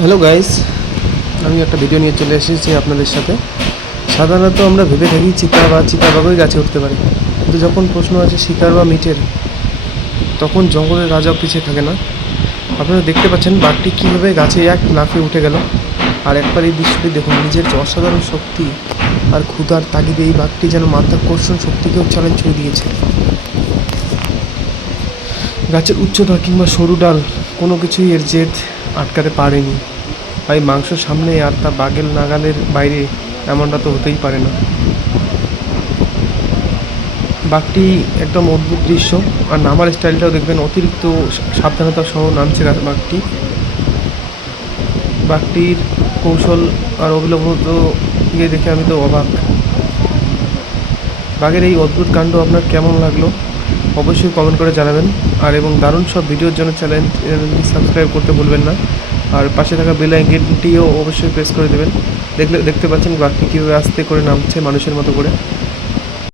Hello guys, আমি একটা video নিয়ে চলে এসেছি আপনাদের সাথে। সাধারণত আমরা ভেবে থাকি চিতা বা চিতাবাঘই গাছে উঠতে পারে, কিন্তু যখন প্রশ্ন আছে শিকার বা মিটের, তখন জঙ্গলের রাজাও পিছিয়ে থাকে না। আপনারা দেখতে পাচ্ছেন বাঘটি কীভাবে গাছে এক লাফে উঠে গেল। আর একবার এই দৃশ্যটি দেখুন, নিজের যে অসাধারণ শক্তি আর ক্ষুধার তাগিদে এই বাঘটি যেন মাধ্যাকর্ষণ শক্তিকেও চ্যালেঞ্জ ছুঁয়ে দিয়েছে। গাছের উচ্চতা কিংবা সরু ডাল কোনো কিছুই এর জেদ আটকাতে পারেনি। ভাই, মাংস সামনে আর তা বাঘের নাগালের বাইরে, এমনটা তো হতেই পারে না। বাঘটি একদম অদ্ভুত দৃশ্য, আর নামার স্টাইলটাও দেখবেন অতিরিক্ত সাবধানতা সহ নামছে বাঘটি। বাঘটির কৌশল আর অবিলম্বিত ইয়ে দেখে আমি তো অবাক। বাঘের এই অদ্ভুত কাণ্ড আপনার কেমন লাগলো অবশ্যই কমেন্ট করে জানাবেন। আর এবং দারুণ সব ভিডিওর জন্য চ্যানেলটি সাবস্ক্রাইব করতে ভুলবেন না। আর পাশে থাকা বেল আইকনটিও অবশ্যই প্রেস করে দেবেন। দেখতে পাচ্ছেন বাঘটি কীভাবে আস্তে করে নামছে মানুষের মতো করে।